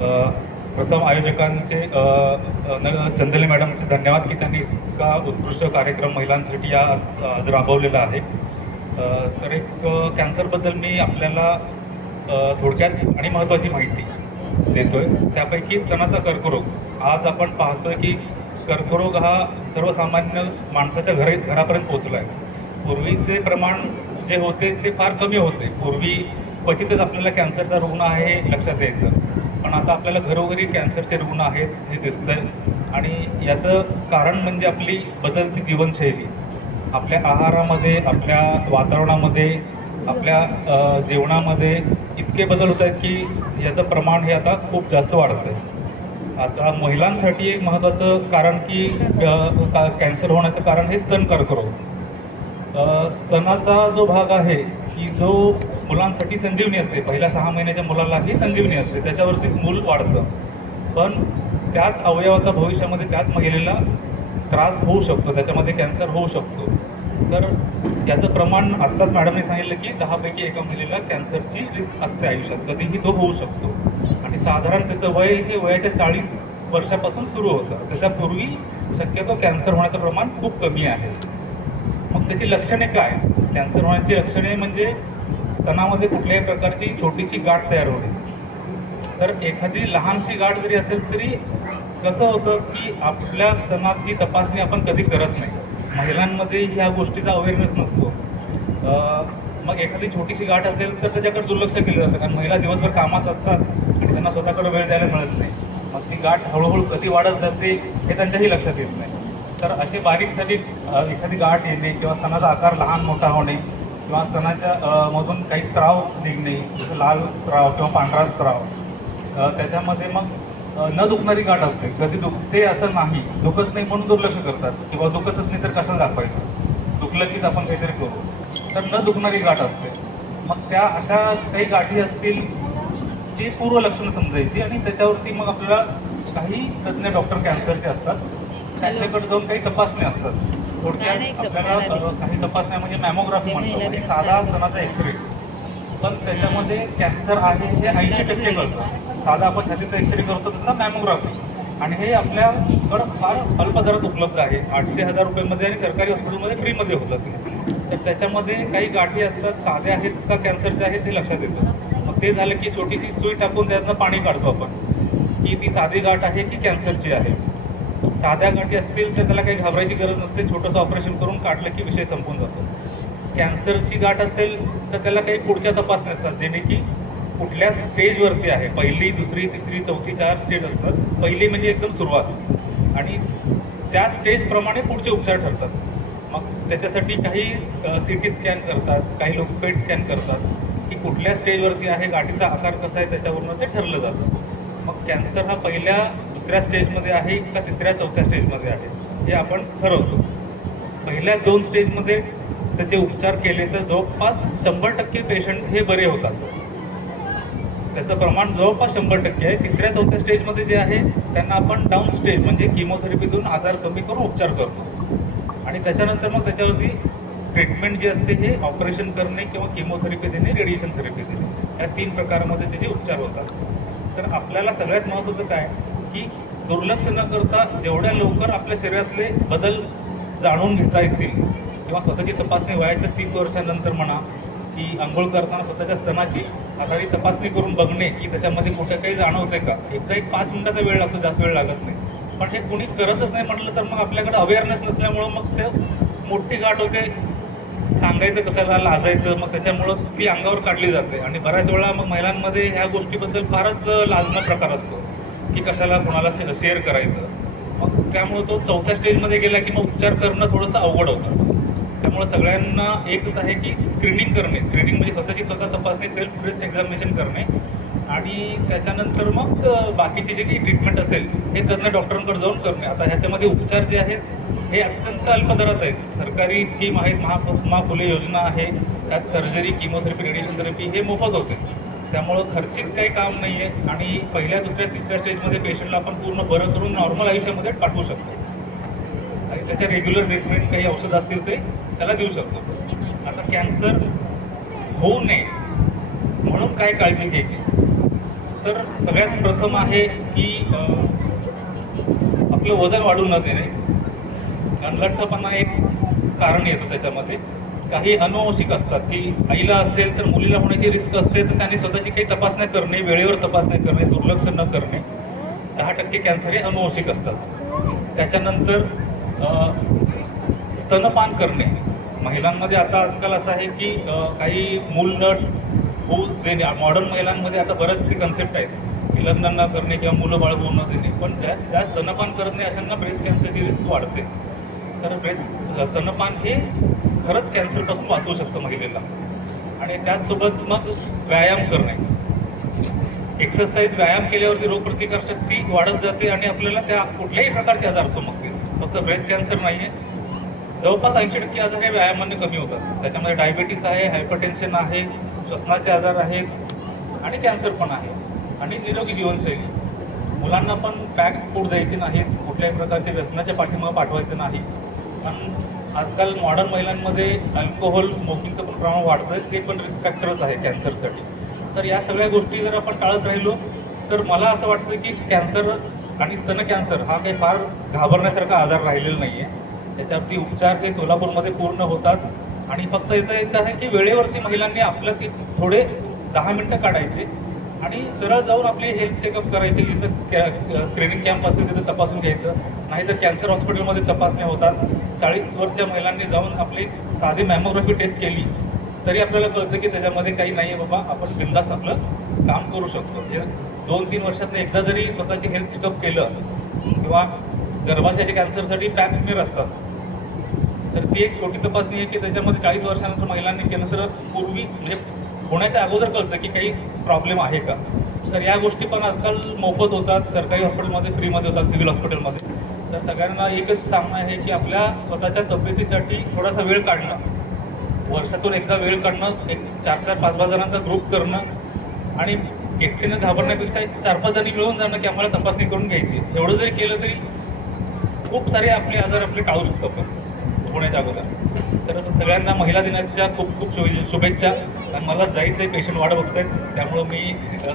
प्रथम आयोजकांचे अ, चंदले मॅडमचे धन्यवाद की त्यांनी इतका उत्कृष्ट कार्यक्रम महिलांसाठी आज आज राबवलेला आहे. तर एक कॅन्सरबद्दल मी आपल्याला थोडक्यात आणि महत्त्वाची माहिती देतोय. त्यापैकी स्तनाचा कर्करोग. आज आपण पाहतोय की कर्करोग हा सर्वसामान्य माणसाच्या घरी घरापर्यंत पोचला आहे पूर्वीचे प्रमाण जे होते ते फार कमी होते. पूर्वी क्वचितच आपल्याला कॅन्सरचा रुग्ण आहे हे लक्षात यायचं. पण आता आपल्याला घरोघरी कॅन्सरचे रुग्ण आहेत हे दिसतंय. आणि याचं कारण म्हणजे आपली बदलती जीवनशैली. आपल्या आहारामध्ये आपल्या वातावरणामध्ये आपल्या जेवणामध्ये इतके बदल होत आहेत की याचं प्रमाण हे आता खूप जास्त वाढत आहे. आता महिलांसाठी एक महत्त्वाचं कारण की का- कॅन्सर होण्याचं कारण हे स्तन कर्करोग स्तनाचा जो भाग आहे की जो मुलांसाठी संजीवनी असते. पहिल्या सहा महिन्याच्या मुलालाही संजीवनी असते. त्याच्यावरती मूल वाढतं. पण त्याच अवयवाचा भविष्यामध्ये त्याच महिलेला त्रास होऊ शकतो. त्याच्यामध्ये कॅन्सर होऊ शकतो. तर याचं प्रमाण आत्ताच मॅडमने सांगितलं की दहापैकी एका मुलीला कॅन्सरची रिस्क असते आयुष्यात. कधीही तो होऊ शकतो. आणि साधारण त्याचं वय हे वयाच्या चाळीस वर्षापासून सुरू होतं. त्याच्यापूर्वी शक्यतो कॅन्सर होण्याचं प्रमाण खूप कमी आहे. मग त्याची लक्षणे काय? कॅन्सर होण्याची लक्षणे म्हणजे स्तनामध्ये कुठल्याही प्रकारची छोटीशी गाठ तयार होते तर एखादी लहानशी गाठ जरी असेल तरी कसं होतं की आपल्या स्तनाची तपासणी आपण कधी करत नाही. महिलांमध्ये ह्या गोष्टीचा अवेअरनेस नसतो. मग एखादी छोटीशी गाठ असेल तर त्याच्याकडे दुर्लक्ष केलं जातं. कारण महिला दिवसभर कामात असतात आणि त्यांना स्वतःकडे वेळ द्यायला मिळत नाही. मग ती गाठ हळूहळू कधी वाढत जाते हे त्यांच्याही लक्षात येत नाही. तर असे बारीक सारीक एखादी गाठ येणे किंवा स्तनाचा आकार लहान मोठा होणे किंवा स्तनाच्या मधून काही स्त्राव निघणे जसं लाल स्त्राव किंवा पांढरा स्त्राव. त्याच्यामध्ये मग न दुखणारी गाठ असते. कधी दुखते असं नाही. दुखत नाही म्हणून दुर्लक्ष करतात. किंवा दुखतच नाही तर कसं दाखवायचं? दुखलं कीच आपण काहीतरी करू. तर न दुखणारी गाठ असते. मग त्या अशा काही गाठी असतील ती पूर्व लक्षणं समजायची आणि त्याच्यावरती मग आपल्याला काही तज्ज्ञ डॉक्टर कॅन्सरचे असतात. त्यांच्याकडे जाऊन काही तपासणी असतात. काही तपासण्या म्हणजे मॅमोग्राफी म्हणतो म्हणजे साधा? स्तनाचा एक्सरे पण त्याच्यामध्ये कॅन्सर आहे हे ऐंशी टक्के कळतं साधा आपण छातीचा एक्सरे करतो तसा मॅमोग्राफी आणि हे आपल्याकडं फार अल्प दरात उपलब्ध आहे. आठशे हजार रुपयामध्ये आणि सरकारी हॉस्पिटलमध्ये फ्रीमध्ये होतं ते तर त्याच्यामध्ये काही गाठी असतात साध्या आहेत का कॅन्सरच्या आहेत हे लक्षात येतं. मग ते झालं की छोटीशी सुई टाकून त्यातनं पाणी काढतो आपण. की ती साधी गाठ आहे की कॅन्सरची आहे? साध्या गाठी असतील तर त्याला काही घाबरायची गरज नसते. छोटंसं ऑपरेशन करून काढलं की विषय संपून जातो. कॅन्सरची गाठ असेल तर त्याला काही पुढच्या तपासण्या असतात जेणे की कुठल्या स्टेजवरती आहे. पहिली दुसरी तिसरी चौथी चार स्टेज असतात. पहिली म्हणजे एकदम सुरुवात. आणि त्या स्टेजप्रमाणे पुढचे उपचार ठरतात. मग त्याच्यासाठी काही सी टी स्कॅन करतात. काही लोक पेट स्कॅन करतात. की कुठल्या स्टेजवरती आहे गाठीचा आकार कसा आहे त्याच्यावरून ते ठरलं जातं. मग कॅन्सर हा पहिल्या दुसऱ्या स्टेजमध्ये आहे का तिसऱ्या चौथ्या स्टेजमध्ये आहे? हे आपण ठरवतो. पहिल्या दोन स्टेजमध्ये त्याचे उपचार केले तर जवळपास शंभर टक्के पेशंट हे बरे होतात. त्याचं प्रमाण जवळपास शंभर टक्के आहे. तिसऱ्या चौथ्या स्टेजमध्ये जे आहे त्यांना आपण डाऊन स्टेज म्हणजे किमोथेरपी देऊन आजार कमी करून उपचार करतो. आणि त्याच्यानंतर मग त्याच्यावरती ट्रीटमेंट जे असते हे ऑपरेशन करणे किंवा किमोथेरपी देणे रेडिएशन थेरपी देणे. या तीन प्रकारामध्ये त्याचे उपचार होतात. तर आपल्याला सगळ्यात महत्त्वाचं काय? की दुर्लक्ष न करता जेवढ्या लवकर आपल्या शरीरातले बदल जाणून घेता येतील किंवा स्वतःची तपासणी वयाच्या तीस वर्षानंतर म्हणा की आंघोळ करताना स्वतःच्या स्तनाची आधारी तपासणी करून बघणे की त्याच्यामध्ये कुठं काही जाणवते का? एकदा एक पाच मिनिटाचा वेळ लागतो जास्त वेळ लागत नाही. पण हे कुणी करतच नाही म्हटलं तर मग आपल्याकडे अवेअरनेस नसल्यामुळं मग ते मोठी गाठ होते. सांगायचं कशाला लाजायचं मग त्याच्यामुळं ती अंगावर काढली जाते. आणि बऱ्याच वेळा मग महिलांमध्ये ह्या गोष्टीबद्दल फारच लाजणं प्रकार असतो. की कशाला कोणाला शेअर करायचं? मग त्यामुळं तो चौथ्या स्टेजमध्ये गेला की मग उपचार करणं थोडंसं अवघड होतं. त्यामुळे सगळ्यांना एकच आहे की स्क्रीनिंग करणे स्क्रीनिंग म्हणजे स्वतःची स्वतः तपासणी सेल्फ ब्रेस्ट एक्झामिनेशन करणे. आणि त्याच्यानंतर मग बाकीचे जे काही ट्रीटमेंट असेल हे तज्ज्ञ डॉक्टरांकडे जाऊन करणे. आता ह्याच्यामध्ये उपचार जे आहेत हे अत्यंत अल्प दरात आहेत. सरकारी स्कीम आहेत महा महा फुले योजना आहे. त्यात सर्जरी किमोथेरपी रेडिएशन थेरपी हे मोफत होते. त्यामुळं खर्चिक काही काम नाही आहे आणि पहिल्या दुसऱ्या तिसऱ्या स्टेजमध्ये पेशंटला आपण पूर्ण बरं करून नॉर्मल आयुष्यामध्ये पाठवू शकतो. आणि त्याच्या रेग्युलर ट्रीटमेंट काही औषध असतील ते त्याला देऊ शकतो. आता कॅन्सर होऊ नये म्हणून काय काळजी घ्यायची? तर सगळ्यात प्रथम आहे की आपलं वजन वाढू न देणे. गणगटपणा एक कारण येतं त्याच्यामध्ये. काही अनुवंशिक असतात. की आईला असेल तर मुलीला होण्याची रिस्क असते तर त्यांनी स्वतःची काही तपासण्या करणे वेळेवर तपासणी करणे दुर्लक्ष न करणे दहा टक्के कॅन्सर हे अनुवंशिक असतात. त्याच्यानंतर स्तनपान करणे. महिलांमध्ये आता आजकाल असं आहे की काही मूल नट होऊ देणे मॉडर्न महिलांमध्ये आता बरेचसे कन्सेप्ट आहेत. की लग्न न करणे किंवा मुलं बाळ होऊ न देणे. पण त्या त्या स्तनपान करत नाही अशांना ब्रेस्ट कॅन्सरची रिस्क वाढते. तर ब्रेस्ट स्तनपान हे खरंच कॅन्सरपासून वाचवू शकतं महिलेला. आणि त्याचसोबत मग व्यायाम करणे. एक्सरसाइज व्यायाम केल्यावरती रोगप्रतिकार शक्ती वाढत जाते आणि आपल्याला त्या कुठल्याही प्रकारचे आजार चमकतील. फक्त ब्रेस्ट कॅन्सर नाही आहे जवळपास ऐंशी टक्के आजार हे व्यायामाने कमी होतात. त्याच्यामध्ये डायबेटीस आहे हायपरटेन्शन आहे श्वसनाचे आजार आहेत आणि कॅन्सर पण आहे. आणि निरोगी जीवनशैली. मुलांना पण पॅक फूड द्यायचे नाहीत. कुठल्याही प्रकारचे व्यसनाच्या पाठीमागे पाठवायचे नाही. पण आजकाल मॉडर्न महिलांमध्ये अल्कोहोल स्मोकिंगचं पण प्रमाण वाढतं ते पण रिस्क फॅक्टरच आहे कॅन्सरसाठी तर या सगळ्या गोष्टी जर आपण टाळत राहिलो तर मला असं वाटतं की कॅन्सर आणि स्तन कॅन्सर हा काही फार घाबरण्यासारखा आजार राहिलेला नाही आहे त्याच्यावरती उपचार ते सोलापूरमध्ये पूर्ण होतात. आणि फक्त याचं एक आहे की वेळेवरती महिलांनी आपलं ते थोडे दहा मिनटं काढायचे. आणि सरळ जाऊन आपले हेल्थ चेकअप करायचे जिथं स्क्रीनिंग कॅम्प असेल तिथं तपासून घ्यायचं. नाहीतर कॅन्सर हॉस्पिटलमध्ये तपासण्या होतात. चाळीस वर्षच्या महिलांनी जाऊन आपली साधी मॅमोग्राफी टेस्ट केली तरी आपल्याला कळतं की त्याच्यामध्ये काही नाही आहे बाबा आपण बिंदास आपलं काम करू शकतो. म्हणजे हे दोन तीन वर्षात एकदा जरी स्वतःचे हेल्थ चेकअप केलं किंवा गर्भाशयाच्या कॅन्सरसाठी पॅप असतात तर ती एक छोटी तपासणी आहे की त्याच्यामध्ये चाळीस वर्षानंतर महिलांनी केलं तर पूर्वी म्हणजे होण्याच्या अगोदर कळतं की काही प्रॉब्लेम आहे का? तर या गोष्टी पण आजकाल मोफत होतात. सरकारी हॉस्पिटलमध्ये फ्रीमध्ये होतात सिव्हिल हॉस्पिटलमध्ये तर सगळ्यांना एकच सांगणं आहे की आपल्या स्वतःच्या तब्येतीसाठी थोडासा वेळ काढणं. वर्षातून एकदा वेळ काढणं एक चार चार पाच पाच जणांचा ग्रुप करणं आणि एकटीनं घाबरण्यापेक्षा एक चार पाच जणी मिळून जाणं की आम्हाला तपासणी करून घ्यायची. एवढं जरी केलं तरी खूप सारे आपले आजार आपले टाळू शकतो आपण. होण्याच्या अगोदर तर सगळ्यांना महिला दिनाच्या खूप खूप शुभे- शुभेच्छा. आणि मला जायचं आहे पेशंट वाढ बघत आहेत त्यामुळं मी सगळ्या